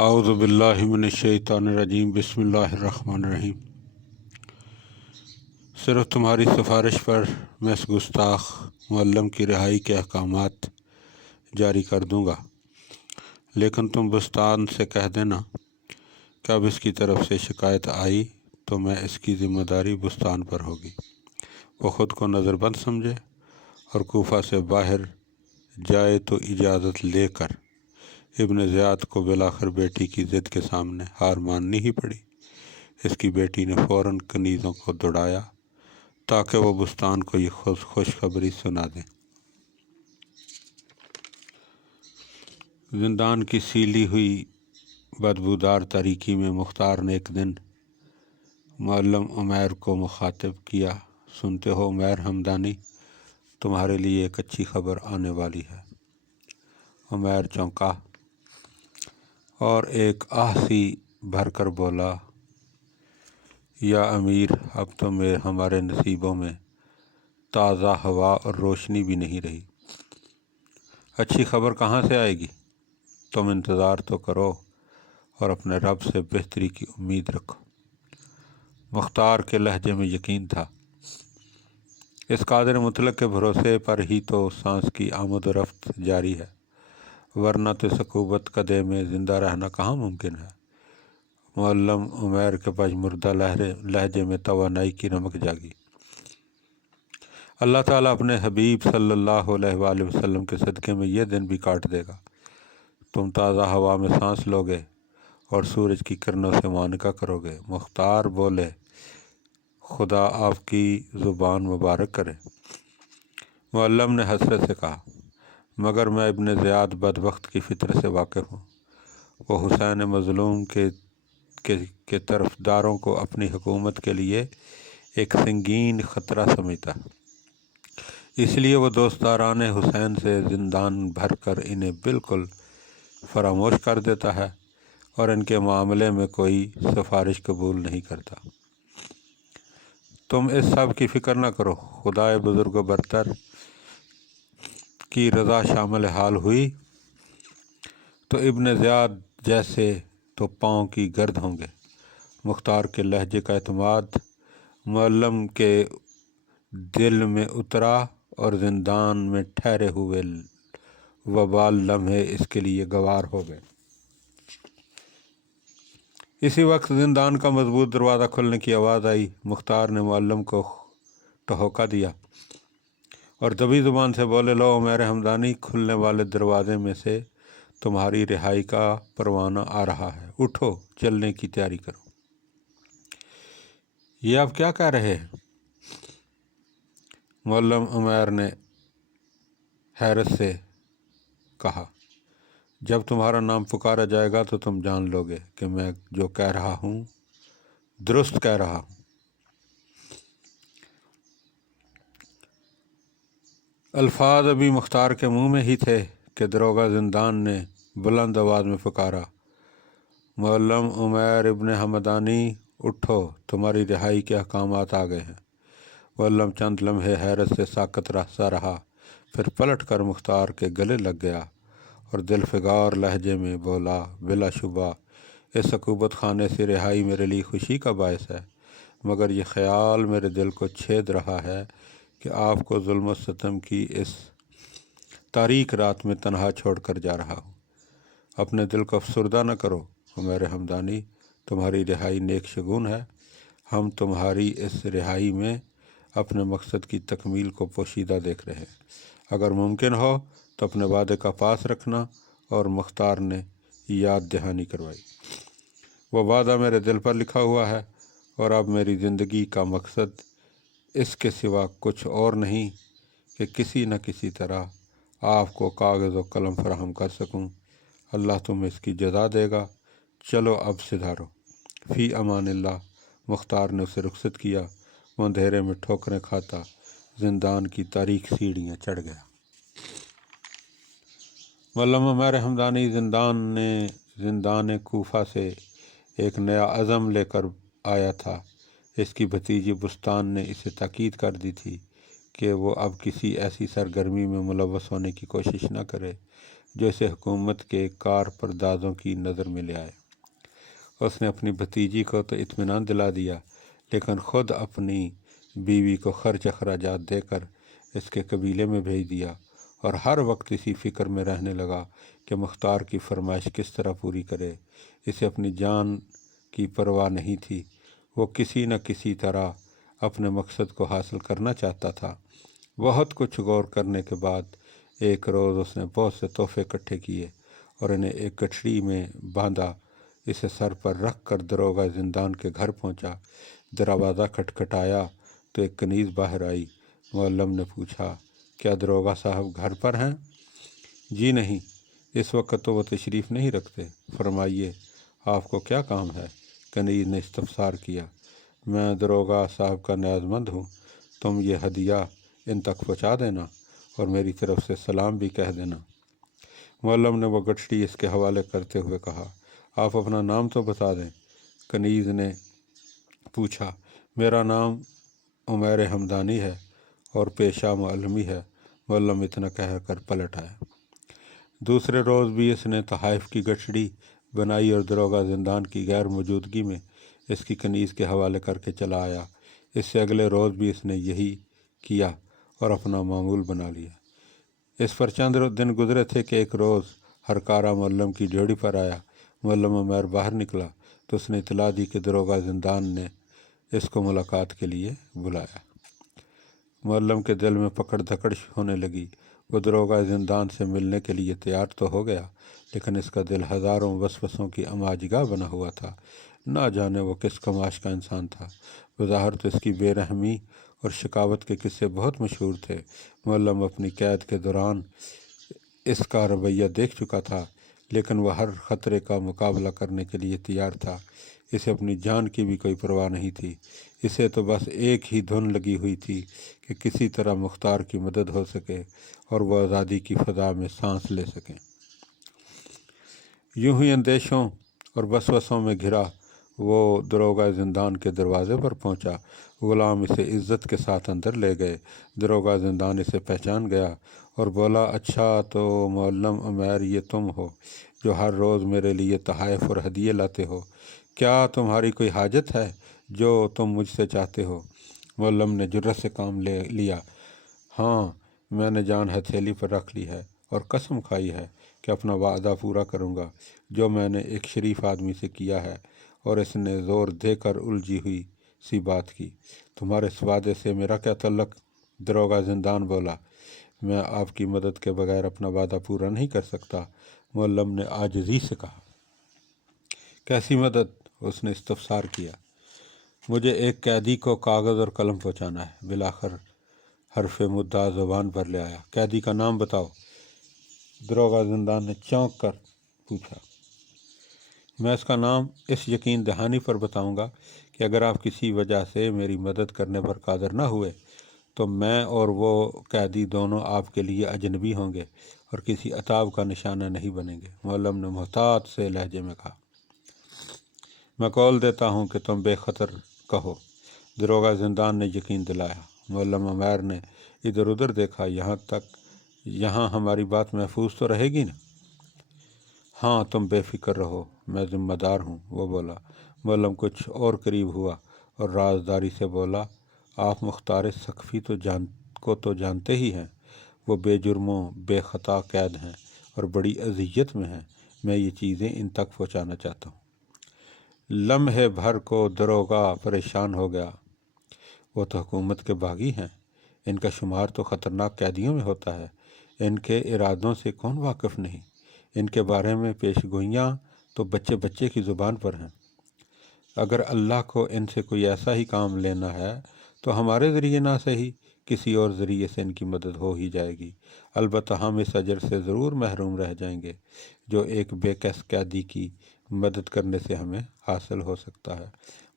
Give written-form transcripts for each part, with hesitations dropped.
اعوذ باللہ من الشیطان الرجیم بسم اللہ الرحمن الرحیم۔ صرف تمہاری سفارش پر میں اس گستاخ معلم کی رہائی کے احکامات جاری کر دوں گا، لیکن تم بستان سے کہہ دینا کہ اب اس کی طرف سے شکایت آئی تو میں اس کی ذمہ داری بستان پر ہوگی۔ وہ خود کو نظر بند سمجھے اور کوفہ سے باہر جائے تو اجازت لے کر ابن زیاد کو بالآخر بیٹی کی ضد کے سامنے ہار ماننی ہی پڑی۔ اس کی بیٹی نے فوراً کنیزوں کو دوڑایا تاکہ وہ بستان کو یہ خوشخبری سنا دیں۔ زندان کی سیلی ہوئی بدبودار تاریکی میں مختار نے ایک دن معلم عمیر کو مخاطب کیا، سنتے ہو عمیر ہمدانی، تمہارے لیے ایک اچھی خبر آنے والی ہے۔ عمیر چونکا اور ایک آہ سی بھر کر بولا، یا امیر، اب تو ہمارے نصیبوں میں تازہ ہوا اور روشنی بھی نہیں رہی۔ اچھی خبر کہاں سے آئے گی؟ تم انتظار تو کرو اور اپنے رب سے بہتری کی امید رکھو۔ مختار کے لہجے میں یقین تھا، اس قادر مطلق کے بھروسے پر ہی تو سانس کی آمد و رفت جاری ہے، ورنہ تو اس عقوبت کدے میں زندہ رہنا کہاں ممکن ہے۔ معلم عمیر کے پژمردہ لہجے میں توانائی کی رمق جاگی۔ اللہ تعالیٰ اپنے حبیب صلی اللہ علیہ وآلہ وسلم کے صدقے میں یہ دن بھی کاٹ دے گا۔ تم تازہ ہوا میں سانس لوگے اور سورج کی کرنوں سے معانقہ کرو گے۔ مختار بولے، خدا آپ کی زبان مبارک کرے۔ معلم نے حسرت سے کہا، مگر میں ابن زیاد بدبخت کی فطرت سے واقف ہوں۔ وہ حسین مظلوم کے طرفداروں کو اپنی حکومت کے لیے ایک سنگین خطرہ سمجھتا، اس لیے وہ دوستداران حسین سے زندان بھر کر انہیں بالکل فراموش کر دیتا ہے اور ان کے معاملے میں کوئی سفارش قبول نہیں کرتا۔ تم اس سب کی فکر نہ کرو، خدائے بزرگ و برتر کی رضا شامل حال ہوئی تو ابن زیاد جیسے تو پاؤں کی گرد ہوں گے۔ مختار کے لہجے کا اعتماد معلم کے دل میں اترا اور زندان میں ٹھہرے ہوئے وبال لمحے اس کے لیے گوار ہو گئے۔ اسی وقت زندان کا مضبوط دروازہ کھلنے کی آواز آئی۔ مختار نے معلم کو ٹھہوکا دیا اور دبی زبان سے بولے، لو عمیر ہمدانی، کھلنے والے دروازے میں سے تمہاری رہائی کا پروانہ آ رہا ہے، اٹھو، چلنے کی تیاری کرو۔ یہ آپ کیا کہہ رہے ہیں؟ معلم عمیر نے حیرت سے کہا، جب تمہارا نام پکارا جائے گا تو تم جان لو گے کہ میں جو کہہ رہا ہوں درست کہہ رہا ہوں۔ الفاظ ابھی مختار کے منہ میں ہی تھے کہ داروغہ زندان نے بلند آواز میں پکارا، معلم عمیر ابن ہمدانی، اٹھو، تمہاری رہائی کے احکامات آ گئے ہیں۔ معلم چند لمحے حیرت سے ساکت سا رہا، پھر پلٹ کر مختار کے گلے لگ گیا اور دل فگار لہجے میں بولا، بلا شبہ اس عقوبت خانے سے رہائی میرے لیے خوشی کا باعث ہے، مگر یہ خیال میرے دل کو چھید رہا ہے کہ آپ کو ظلم و ستم کی اس تاریک رات میں تنہا چھوڑ کر جا رہا ہوں۔ اپنے دل کو افسردہ نہ کرو عمیر ہمدانی، تمہاری رہائی نیک شگون ہے۔ ہم تمہاری اس رہائی میں اپنے مقصد کی تکمیل کو پوشیدہ دیکھ رہے ہیں۔ اگر ممکن ہو تو اپنے وعدے کا پاس رکھنا، اور مختار نے یاد دہانی کروائی۔ وہ وعدہ میرے دل پر لکھا ہوا ہے اور اب میری زندگی کا مقصد اس کے سوا کچھ اور نہیں کہ کسی نہ کسی طرح آپ کو کاغذ و قلم فراہم کر سکوں۔ اللہ تمہیں اس کی جزا دے گا۔ چلو اب سدھارو۔ فی امان اللہ۔ مختار نے اسے رخصت کیا۔ وہ اندھیرے میں ٹھوکریں کھاتا زندان کی تاریک سیڑھیاں چڑھ گیا۔ معلم عمیر ہمدانی زندان کوفہ سے ایک نیا عزم لے کر آیا تھا۔ اس کی بھتیجی بستان نے اسے تاکید کر دی تھی کہ وہ اب کسی ایسی سرگرمی میں ملوث ہونے کی کوشش نہ کرے جو اسے حکومت کے کار پردازوں کی نظر میں لے آئے۔ اس نے اپنی بھتیجی کو تو اطمینان دلا دیا، لیکن خود اپنی بیوی کو خرچ اخراجات دے کر اس کے قبیلے میں بھیج دیا، اور ہر وقت اسی فکر میں رہنے لگا کہ مختار کی فرمائش کس طرح پوری کرے۔ اسے اپنی جان کی پرواہ نہیں تھی، وہ کسی نہ کسی طرح اپنے مقصد کو حاصل کرنا چاہتا تھا۔ بہت کچھ غور کرنے کے بعد ایک روز اس نے بہت سے تحفے اکٹھے کیے اور انہیں ایک گٹھڑی میں باندھا، اسے سر پر رکھ کر داروغہ زندان کے گھر پہنچا۔ دروازہ کھٹکھٹایا تو ایک کنیز باہر آئی۔ معلم نے پوچھا، کیا داروغہ صاحب گھر پر ہیں؟ جی نہیں، اس وقت تو وہ تشریف نہیں رکھتے۔ فرمائیے، آپ کو کیا کام ہے؟ کنیز نے استفسار کیا۔ میں داروغہ صاحب کا نیاز مند ہوں، تم یہ ہدیہ ان تک پہنچا دینا اور میری طرف سے سلام بھی کہہ دینا۔ معلم نے وہ گٹھڑی اس کے حوالے کرتے ہوئے کہا، آپ اپنا نام تو بتا دیں۔ کنیز نے پوچھا، میرا نام عمیر حمدانی ہے اور پیشہ معلمی ہے۔ معلم اتنا کہہ کر پلٹ آیا۔ دوسرے روز بھی اس نے تحائف کی گٹھڑی بنائی اور داروغہ زندان کی غیر موجودگی میں اس کی کنیز کے حوالے کر کے چلا آیا۔ اس سے اگلے روز بھی اس نے یہی کیا اور اپنا معمول بنا لیا۔ اس پر چند دن گزرے تھے کہ ایک روز ہرکارہ معلم کی ڈیوٹی پر آیا۔ معلم عمیر باہر نکلا تو اس نے اطلاع دی کہ داروغہ زندان نے اس کو ملاقات کے لیے بلایا۔ معلم کے دل میں پکڑ دھکڑ ہونے لگی۔ وہ داروغہ زندان سے ملنے کے لیے تیار تو ہو گیا، لیکن اس کا دل ہزاروں وسوسوں کی اماجگاہ بنا ہوا تھا۔ نہ جانے وہ کس کماش کا انسان تھا۔ بظاہر تو اس کی بے رحمی اور شقاوت کے قصے بہت مشہور تھے۔ معلم اپنی قید کے دوران اس کا رویہ دیکھ چکا تھا، لیکن وہ ہر خطرے کا مقابلہ کرنے کے لیے تیار تھا۔ اسے اپنی جان کی بھی کوئی پرواہ نہیں تھی۔ اسے تو بس ایک ہی دھن لگی ہوئی تھی کہ کسی طرح مختار کی مدد ہو سکے اور وہ آزادی کی فضا میں سانس لے سکیں۔ یوں ہی اندیشوں اور وسوسوں میں گھرا وہ داروغہ زندان کے دروازے پر پہنچا۔ غلام اسے عزت کے ساتھ اندر لے گئے۔ داروغہ زندان اسے پہچان گیا اور بولا، اچھا تو معلم عمیر یہ تم ہو جو ہر روز میرے لیے تحائف اور ہدیے لاتے ہو۔ کیا تمہاری کوئی حاجت ہے جو تم مجھ سے چاہتے ہو؟ معلم نے جرأت سے کام لے لیا۔ ہاں، میں نے جان ہتھیلی پر رکھ لی ہے اور قسم کھائی ہے کہ اپنا وعدہ پورا کروں گا جو میں نے ایک شریف آدمی سے کیا ہے۔ اور اس نے زور دے کر الجھی ہوئی سی بات کی۔ تمہارے اس وعدے سے میرا کیا تعلق؟ داروغہ زندان بولا، میں آپ کی مدد کے بغیر اپنا وعدہ پورا نہیں کر سکتا۔ معلم نے عاجزی سے کہا۔ کیسی مدد؟ اس نے استفسار کیا۔ مجھے ایک قیدی کو کاغذ اور قلم پہنچانا ہے۔ بالآخر حرف مدعا زبان پر لے آیا۔ قیدی کا نام بتاؤ۔ داروغہ زندان نے چونک کر پوچھا۔ میں اس کا نام اس یقین دہانی پر بتاؤں گا کہ اگر آپ کسی وجہ سے میری مدد کرنے پر قادر نہ ہوئے تو میں اور وہ قیدی دونوں آپ کے لیے اجنبی ہوں گے اور کسی عتاب کا نشانہ نہیں بنیں گے۔ معلم نے محتاط سے لہجے میں کہا، میں قول دیتا ہوں کہ تم بے خطر کہو۔ داروغہ زندان نے یقین دلایا۔ معلم عمیر نے ادھر ادھر دیکھا، یہاں ہماری بات محفوظ تو رہے گی نا؟ ہاں، تم بے فکر رہو، میں ذمہ دار ہوں، وہ بولا۔ معلم کچھ اور قریب ہوا اور رازداری سے بولا، آپ مختار ثقفی کو تو جانتے ہی ہیں، وہ بے جرموں بے خطا قید ہیں اور بڑی اذیت میں ہیں۔ میں یہ چیزیں ان تک پہنچانا چاہتا ہوں۔ لمحے بھر کو داروغہ پریشان ہو گیا۔ وہ تو حکومت کے باغی ہیں، ان کا شمار تو خطرناک قیدیوں میں ہوتا ہے، ان کے ارادوں سے کون واقف نہیں؟ ان کے بارے میں پیش گوئیاں تو بچے بچے کی زبان پر ہیں۔ اگر اللہ کو ان سے کوئی ایسا ہی کام لینا ہے تو ہمارے ذریعے نہ صحیح کسی اور ذریعے سے ان کی مدد ہو ہی جائے گی۔ البتہ ہم اس اجر سے ضرور محروم رہ جائیں گے جو ایک بے کس قیدی کی مدد کرنے سے ہمیں حاصل ہو سکتا ہے۔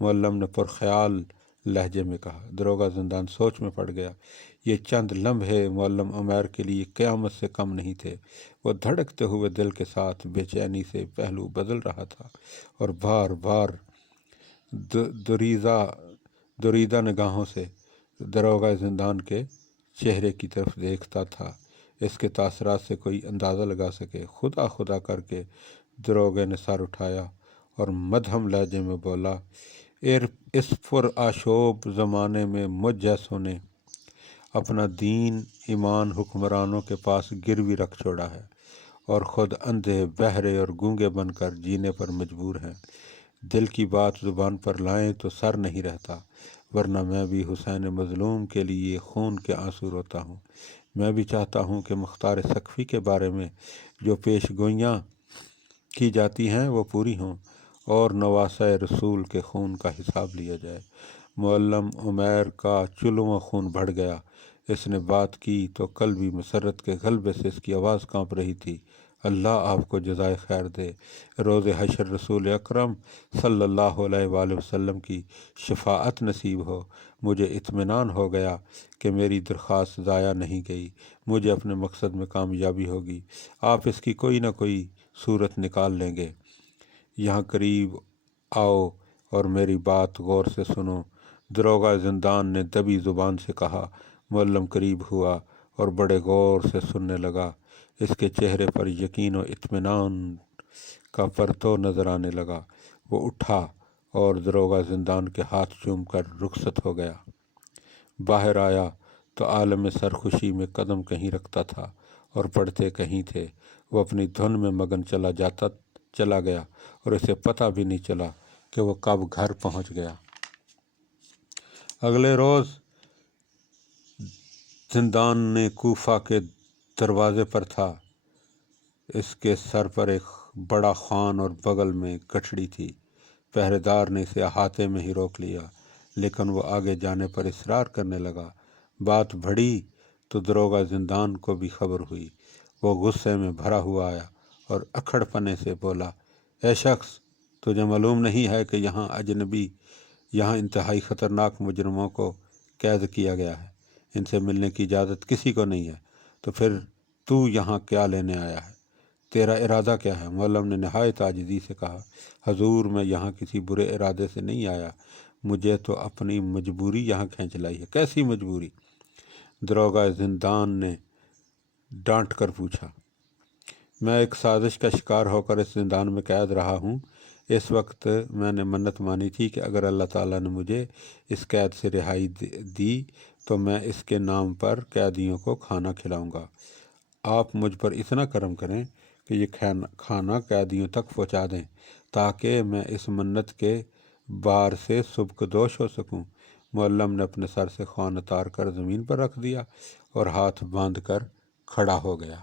معلم نے پرخیال لہجے میں کہا۔ داروغہ زندان سوچ میں پڑ گیا۔ یہ چند لمحے معلم عمیر کے لیے قیامت سے کم نہیں تھے۔ وہ دھڑکتے ہوئے دل کے ساتھ بے چینی سے پہلو بدل رہا تھا اور بار بار دریدہ نگاہوں سے داروغہ زندان کے چہرے کی طرف دیکھتا تھا۔ اس کے تاثرات سے کوئی اندازہ لگا سکے۔ خدا خدا کر کے دروگے نے سر اٹھایا اور مدھم لہجے میں بولا، اس پر آشوب زمانے میں مجھ جیسوں نے اپنا دین ایمان حکمرانوں کے پاس گروی رکھ چھوڑا ہے اور خود اندھے بہرے اور گونگے بن کر جینے پر مجبور ہیں۔ دل کی بات زبان پر لائیں تو سر نہیں رہتا، ورنہ میں بھی حسین مظلوم کے لیے خون کے آنسو روتا ہوں۔ میں بھی چاہتا ہوں کہ مختار سقفی کے بارے میں جو پیش گوئیاں کی جاتی ہیں وہ پوری ہوں اور نواسہ رسول کے خون کا حساب لیا جائے۔ معلم عمیر کا چلواں خون بڑھ گیا۔ اس نے بات کی تو قلبی مسرت کے غلبے سے اس کی آواز کانپ رہی تھی۔ اللہ آپ کو جزائے خیر دے۔ روز حشر رسول اکرم صلی اللہ علیہ وآلہ وسلم کی شفاعت نصیب ہو۔ مجھے اطمینان ہو گیا کہ میری درخواست ضائع نہیں گئی، مجھے اپنے مقصد میں کامیابی ہوگی۔ آپ اس کی کوئی نہ کوئی صورت نکال لیں گے۔ یہاں قریب آؤ اور میری بات غور سے سنو۔ دروغہ زندان نے دبی زبان سے کہا۔ معلم قریب ہوا اور بڑے غور سے سننے لگا۔ اس کے چہرے پر یقین و اطمینان کا پرتو نظر آنے لگا۔ وہ اٹھا اور دروغہ زندان کے ہاتھ چوم کر رخصت ہو گیا۔ باہر آیا تو عالم سرخوشی میں قدم کہیں رکھتا تھا اور پڑھتے کہیں تھے۔ وہ اپنی دھن میں مگن چلا گیا اور اسے پتہ بھی نہیں چلا کہ وہ کب گھر پہنچ گیا۔ اگلے روز زندان نے کوفہ کے دروازے پر تھا۔ اس کے سر پر ایک بڑا خوان اور بغل میں گٹھڑی تھی۔ پہرے دار نے اسے احاطے میں ہی روک لیا، لیکن وہ آگے جانے پر اصرار کرنے لگا۔ بات بڑھی تو دروغہ زندان کو بھی خبر ہوئی۔ وہ غصے میں بھرا ہوا آیا اور اکھڑ پنے سے بولا، اے شخص، تجھے معلوم نہیں ہے کہ یہاں انتہائی خطرناک مجرموں کو قید کیا گیا ہے، ان سے ملنے کی اجازت کسی کو نہیں ہے، تو پھر تو یہاں کیا لینے آیا ہے؟ تیرا ارادہ کیا ہے؟ معلم نے نہایت عاجزی سے کہا، حضور، میں یہاں کسی برے ارادے سے نہیں آیا، مجھے تو اپنی مجبوری یہاں کھینچ لائی ہے۔ کیسی مجبوری؟ دروغہ زندان نے ڈانٹ کر پوچھا۔ میں ایک سازش کا شکار ہو کر اس زندان میں قید رہا ہوں۔ اس وقت میں نے منت مانی تھی کہ اگر اللہ تعالیٰ نے مجھے اس قید سے رہائی دی تو میں اس کے نام پر قیدیوں کو کھانا کھلاؤں گا۔ آپ مجھ پر اتنا کرم کریں کہ یہ کھانا قیدیوں تک پہنچا دیں تاکہ میں اس منت کے بار سے سبکدوش ہو سکوں۔ معلم نے اپنے سر سے خوان اتار کر زمین پر رکھ دیا اور ہاتھ باندھ کر کھڑا ہو گیا۔